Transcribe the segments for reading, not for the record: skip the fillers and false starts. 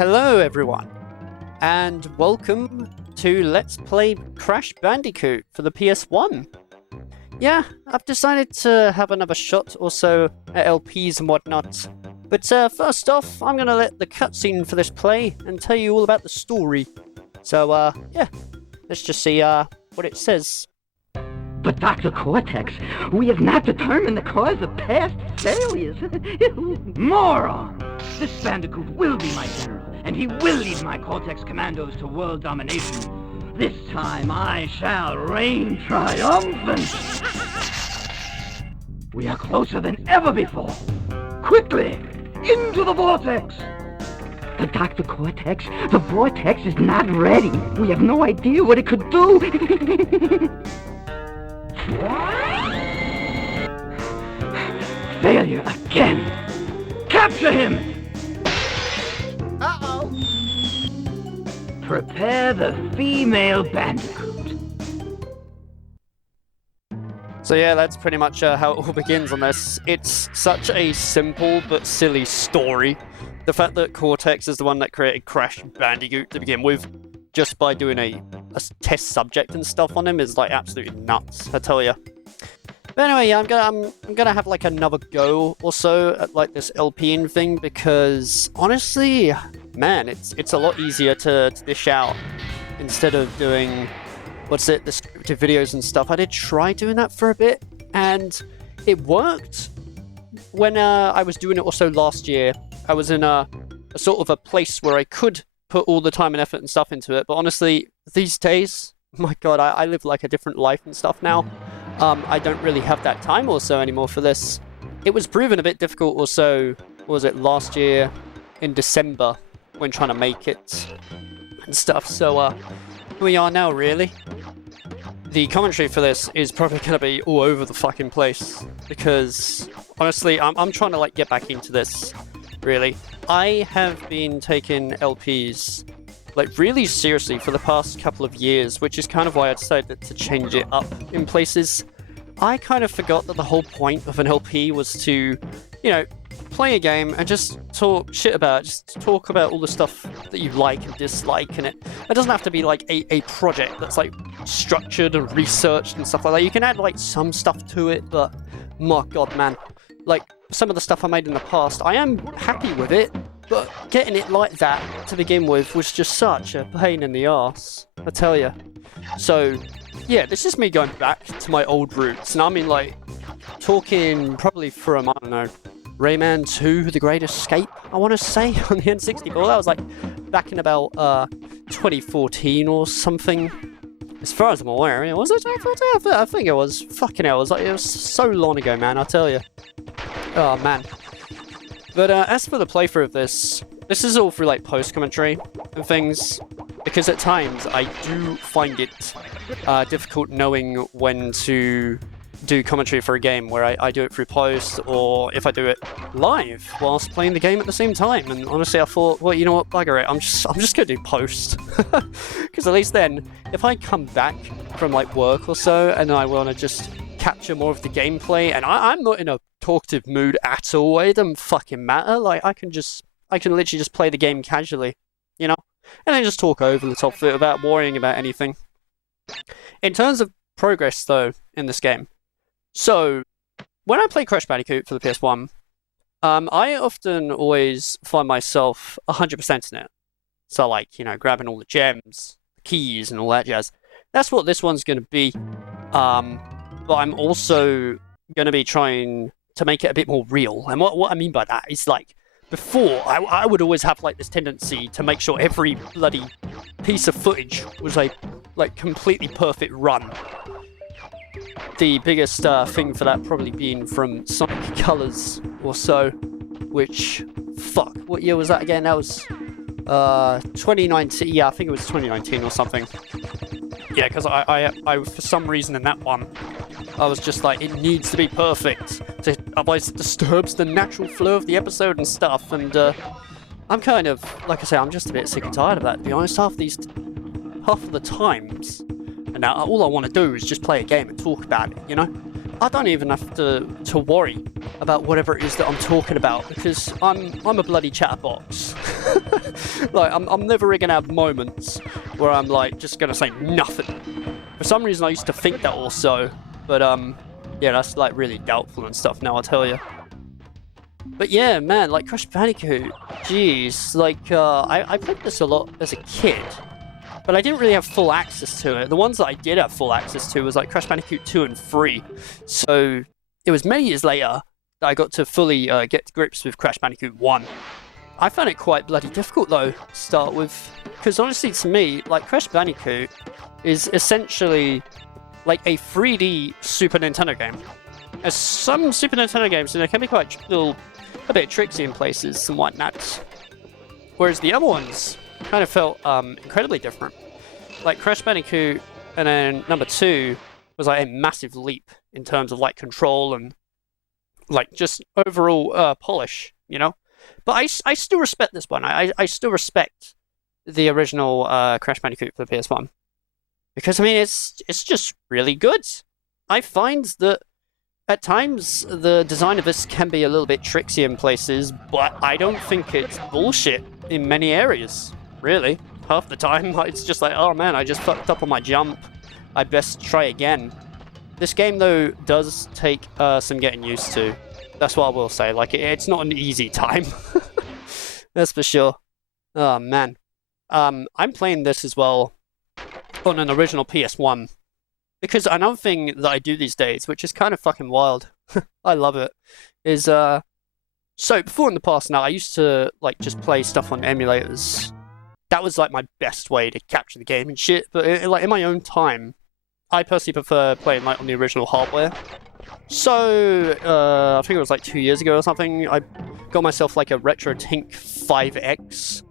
Hello everyone, and welcome to Let's Play Crash Bandicoot for the PS1. Yeah, I've decided to have another shot or so at LPs and whatnot. But first off, I'm gonna let the cutscene for this play and tell you all about the story. So, yeah, let's just see what it says. But Dr. Cortex, we have not determined the cause of past failures. Moron! This Bandicoot will be my general, and he will lead my Cortex commandos to world domination. This time I shall reign triumphant. We are closer than ever before. Quickly, into the vortex! But Dr. Cortex, the vortex is not ready. We have no idea what it could do. Failure again! Capture him! Uh-oh! Prepare the female Bandicoot. So yeah, that's pretty much how it all begins on this. It's such a simple but silly story. The fact that Cortex is the one that created Crash Bandicoot to begin with, just by doing a test subject and stuff on him, is like absolutely nuts, I tell ya. But anyway, yeah, I'm gonna have like another go or so at like this LPing thing, because honestly, man, it's a lot easier to dish out instead of doing the scripted videos and stuff. I did try doing that for a bit, and it worked. When I was doing it also last year, I was in a sort of a place where I could put all the time and effort and stuff into it, but honestly, these days, my god, I live like a different life and stuff now. I don't really have that time or so anymore for this. It was proven a bit difficult or so, what was it, last year in December, when trying to make it and stuff, so here we are now, really. The commentary for this is probably going to be all over the fucking place, because honestly, I'm trying to like get back into this, really. I have been taking LPs like really seriously for the past couple of years, which is kind of why I decided to change it up in places. I kind of forgot that the whole point of an LP was to, you know, play a game and just talk shit about it, just talk about all the stuff that you like and dislike in it. It doesn't have to be like a project that's like structured and researched and stuff like that. You can add like some stuff to it, but my god, man, like some of the stuff I made in the past, I am happy with it, but getting it like that to begin with was just such a pain in the arse, I tell ya. So yeah, this is me going back to my old roots, and I mean like talking probably from, I don't know, Rayman 2, The Great Escape, I want to say, on the N64. That was like back in about 2014 or something. As far as I'm aware, was it 2014? I think it was. Fucking hell, it was so long ago, man, I tell you. Oh, man. But as for the playthrough of this is all through like post-commentary and things, because at times I do find it difficult knowing when to do commentary for a game where I do it through post, or if I do it live whilst playing the game at the same time. And honestly, I thought, well, you know what, bugger it, I'm just gonna do post, because at least then, if I come back from like work or so and I want to just capture more of the gameplay, and I'm not in a talkative mood at all, it doesn't fucking matter. Like I can literally just play the game casually, you know, and then just talk over the top of it without worrying about anything. In terms of progress though in this game, so when I play Crash Bandicoot for the PS1, I often always find myself 100% in it. So like, you know, grabbing all the gems, the keys and all that jazz. That's what this one's going to be. But I'm also going to be trying to make it a bit more real. And what I mean by that is like, before, I would always have like this tendency to make sure every bloody piece of footage was like completely perfect run. The biggest thing for that probably being from Sonic Colors or so, which, fuck, what year was that again? That was 2019, yeah, I think it was 2019 or something. Yeah, because I for some reason in that one, I was just like, it needs to be perfect, otherwise it disturbs the natural flow of the episode and stuff, and I'm kind of, like I say, I'm just a bit sick and tired of that, to be honest. Half of the times, and now all I want to do is just play a game and talk about it, you know? I don't even have to worry about whatever it is that I'm talking about, because I'm a bloody chatterbox. Like, I'm never gonna have moments where I'm like just gonna say nothing. For some reason, I used to think that also, but yeah, that's like really doubtful and stuff now, I'll tell you. But yeah, man, like Crash Bandicoot, jeez, like I played this a lot as a kid, but I didn't really have full access to it. The ones that I did have full access to was like Crash Bandicoot 2 and 3. So it was many years later that I got to fully get to grips with Crash Bandicoot 1. I found it quite bloody difficult though to start with, because honestly to me, like Crash Bandicoot is essentially like a 3D Super Nintendo game. As some Super Nintendo games, they can be quite a bit tricksy in places and whatnot. Whereas the other ones kind of felt incredibly different. Like Crash Bandicoot and then number 2 was like a massive leap in terms of like control and like just overall polish, you know? But I still respect this one. I still respect the original Crash Bandicoot for the PS1. Because I mean it's just really good. I find that at times the design of this can be a little bit tricksy in places, but I don't think it's bullshit in many areas, really. Half the time it's just like, oh man, I just fucked up on my jump. I best try again. This game though does take some getting used to. That's what I will say. Like it's not an easy time. That's for sure. Oh man. I'm playing this as well on an original PS1. Because another thing that I do these days, which is kind of fucking wild, I love it, is, so before in the past now, I used to, like, just play stuff on emulators. That was, like, my best way to capture the game and shit, but, like, in my own time, I personally prefer playing, like, on the original hardware. So, I think it was, like, 2 years ago or something, I got myself, like, a Retro Tink 5X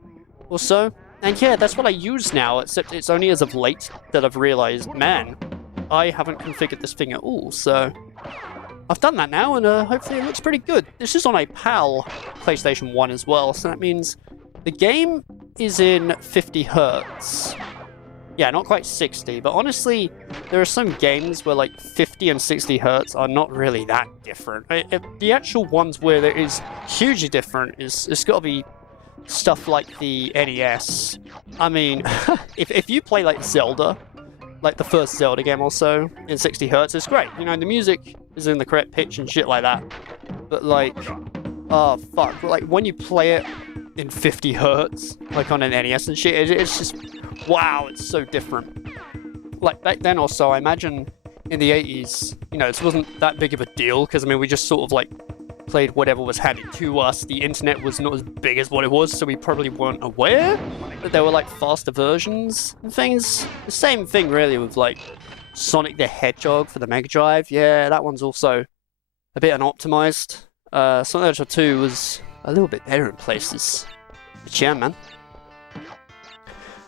or so. And yeah, that's what I use now, except it's only as of late that I've realized, man, I haven't configured this thing at all, so I've done that now, and hopefully it looks pretty good. This is on a PAL PlayStation 1 as well, so that means the game is in 50 Hertz. Yeah, not quite 60, but honestly, there are some games where like 50 and 60 Hertz are not really that different. The actual ones where it is hugely different it's got to be stuff like the NES. I mean, if you play like Zelda, like the first Zelda game also, in 60 Hertz, it's great. You know, the music is in the correct pitch and shit like that. But like, oh fuck, like when you play it in 50 Hertz, like on an NES and shit, it's just, wow, it's so different. Like back then also, I imagine in the 80s, you know, this wasn't that big of a deal, because I mean, we just sort of like played whatever was handed to us. The internet was not as big as what it was, so we probably weren't aware that there were like faster versions and things. The same thing really with like Sonic the Hedgehog for the Mega Drive. Yeah, that one's also a bit unoptimized. Sonic the Hedgehog 2 was a little bit better in places. But yeah, man.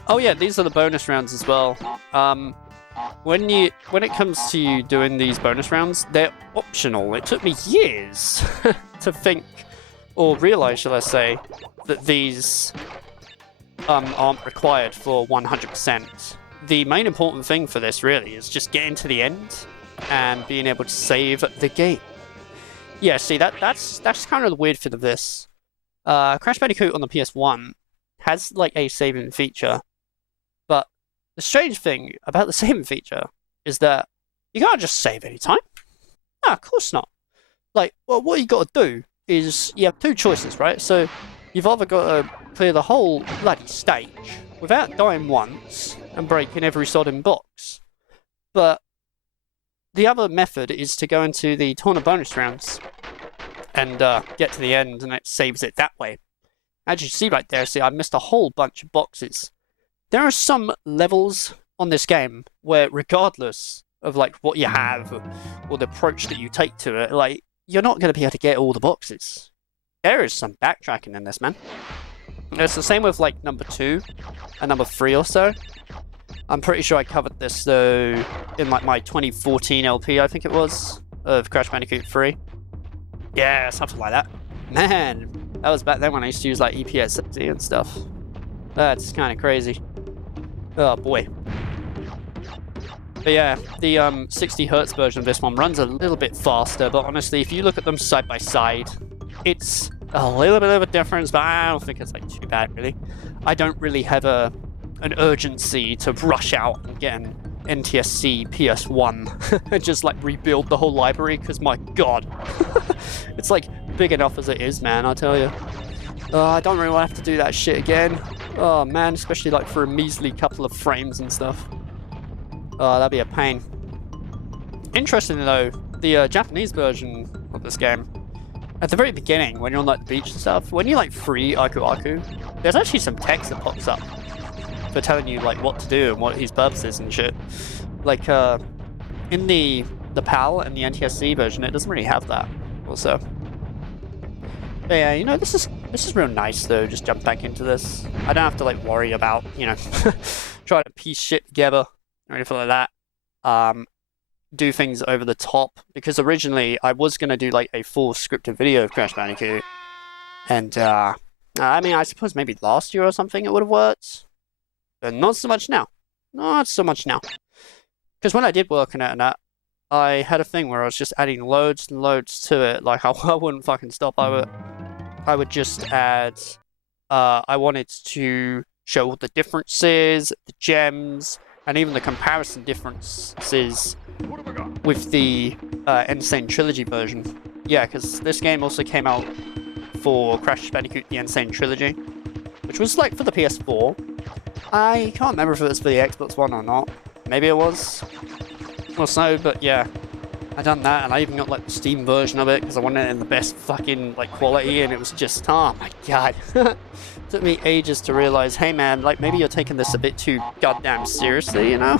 Oh yeah, these are the bonus rounds as well. When it comes to you doing these bonus rounds, they're optional. It took me years to think, or realize, shall I say, that these aren't required for 100%. The main important thing for this, really, is just getting to the end and being able to save the game. Yeah, see, that's kind of the weird thing of this. Crash Bandicoot on the PS1 has, like, a saving feature, but the strange thing about the saving feature is that you can't just save anytime. No, of course not. Like, well, what you got to do is you have two choices, right? So you've either got to clear the whole bloody stage without dying once and breaking every sodding box. But the other method is to go into the tournament bonus rounds and get to the end, and it saves it that way. As you see right there, see, I missed a whole bunch of boxes. There are some levels on this game where, regardless of like what you have or the approach that you take to it, like you're not going to be able to get all the boxes. There is some backtracking in this, man. It's the same with like number 2 and number 3 or so. I'm pretty sure I covered this though in like my 2014 LP, I think it was, of Crash Bandicoot 3. Yeah, something like that. Man, that was back then when I used to use like EPS-C and stuff. That's kind of crazy. Oh boy. But yeah, the 60 Hertz version of this one runs a little bit faster, but honestly, if you look at them side by side, it's a little bit of a difference, but I don't think it's like too bad really. I don't really have an urgency to rush out and get an NTSC PS1 and just like rebuild the whole library, because my god, it's like big enough as it is, man, I tell you. I don't really want to have to do that shit again. Oh man, especially like for a measly couple of frames and stuff. Oh, that'd be a pain. Interestingly though, the Japanese version of this game, at the very beginning, when you're on like the beach and stuff, when you like free Aku Aku, there's actually some text that pops up for telling you like what to do and what his purpose is and shit. Like in the PAL and the NTSC version, it doesn't really have that. Also, but yeah, you know, this is real nice though. Just jump back into this. I don't have to like worry about, you know, trying to piece shit together or anything like that. Do things over the top, because originally I was gonna do like a full scripted video of Crash Bandicoot, and I mean, I suppose maybe last year or something it would have worked, but not so much now. Not so much now, because when I did work on it and that, I had a thing where I was just adding loads and loads to it. Like I wouldn't fucking stop. I would just add. I wanted to show all the differences, the gems, and even the comparison differences with the Insane Trilogy version. Yeah, because this game also came out for Crash Bandicoot the Insane Trilogy, which was like for the PS4. I can't remember if it was for the Xbox One or not. Maybe it was or so, but yeah, I done that, and I even got like the Steam version of it because I wanted it in the best fucking like quality, and it was just, oh my god. Took me ages to realize, hey man, like maybe you're taking this a bit too goddamn seriously, you know?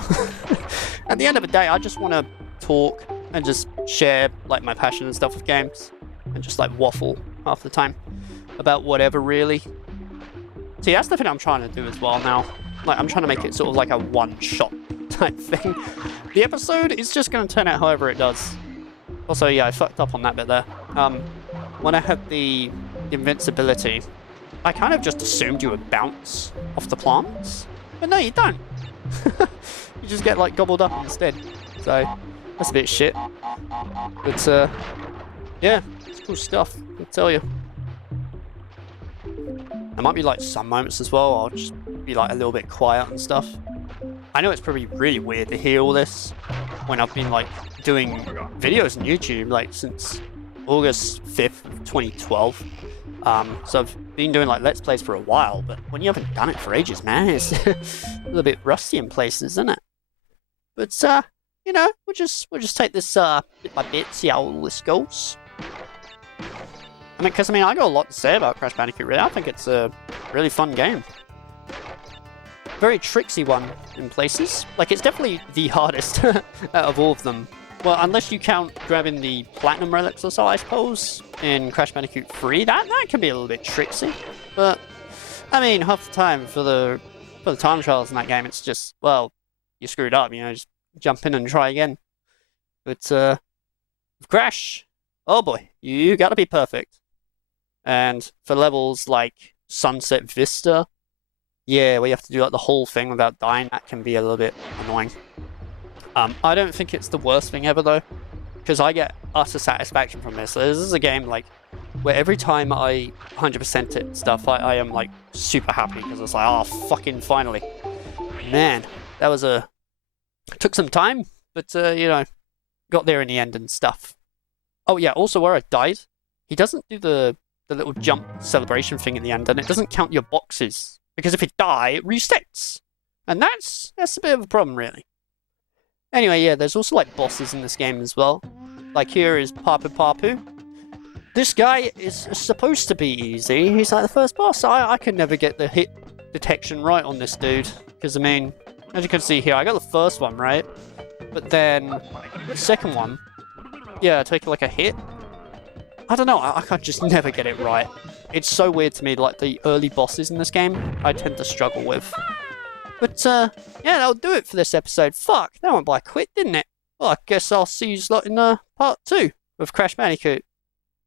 At the end of the day, I just want to talk and just share like my passion and stuff with games, and just like waffle half the time about whatever, really. See, that's the thing I'm trying to do as well now. Like, I'm trying to make it sort of like a one-shot type thing. The episode is just going to turn out however it does. Also, yeah, I fucked up on that bit there. When I had the invincibility, I kind of just assumed you would bounce off the plants, but no, you don't. You just get like gobbled up instead. So that's a bit shit. But yeah, it's cool stuff, I'll tell you. There might be like some moments as well I'll just be like a little bit quiet and stuff. I know it's probably really weird to hear all this when I've been like doing videos on YouTube like since August 5th of 2012. So I've been doing like Let's Plays for a while, but when you haven't done it for ages, man, it's a little bit rusty in places, isn't it? But you know, we'll just take this bit by bit, see how all this goes. I mean, because I got a lot to say about Crash Bandicoot, really. I think it's a really fun game. Very tricksy one in places. Like, it's definitely the hardest out of all of them. Well, unless you count grabbing the Platinum Relics or so, I suppose, in Crash Bandicoot 3. That can be a little bit tricksy. But, I mean, half the time for the time trials in that game, it's just, well, you screwed up, you know, just jump in and try again. But, with Crash, oh boy, you gotta be perfect. And for levels like Sunset Vista, yeah, where you have to do like the whole thing without dying, that can be a little bit annoying. I don't think it's the worst thing ever though, because I get utter satisfaction from this. So this is a game like where every time I 100% it stuff, I am like super happy because it's like, oh fucking finally, man, that was took some time, but you know, got there in the end and stuff. Oh yeah, also where I died, he doesn't do the little jump celebration thing in the end, and it doesn't count your boxes, because if you die, it resets. And that's a bit of a problem, really. Anyway, yeah, there's also like bosses in this game as well. Like here is Papu Papu. This guy is supposed to be easy. He's like the first boss. I can never get the hit detection right on this dude, because I mean, as you can see here, I got the first one right, but then the second one, yeah, I take like a hit. I don't know, I can't just never get it right. It's so weird to me, like the early bosses in this game, I tend to struggle with. But yeah, that'll do it for this episode. Fuck, that went by quick, didn't it? Well, I guess I'll see you lot in part 2 of Crash Bandicoot.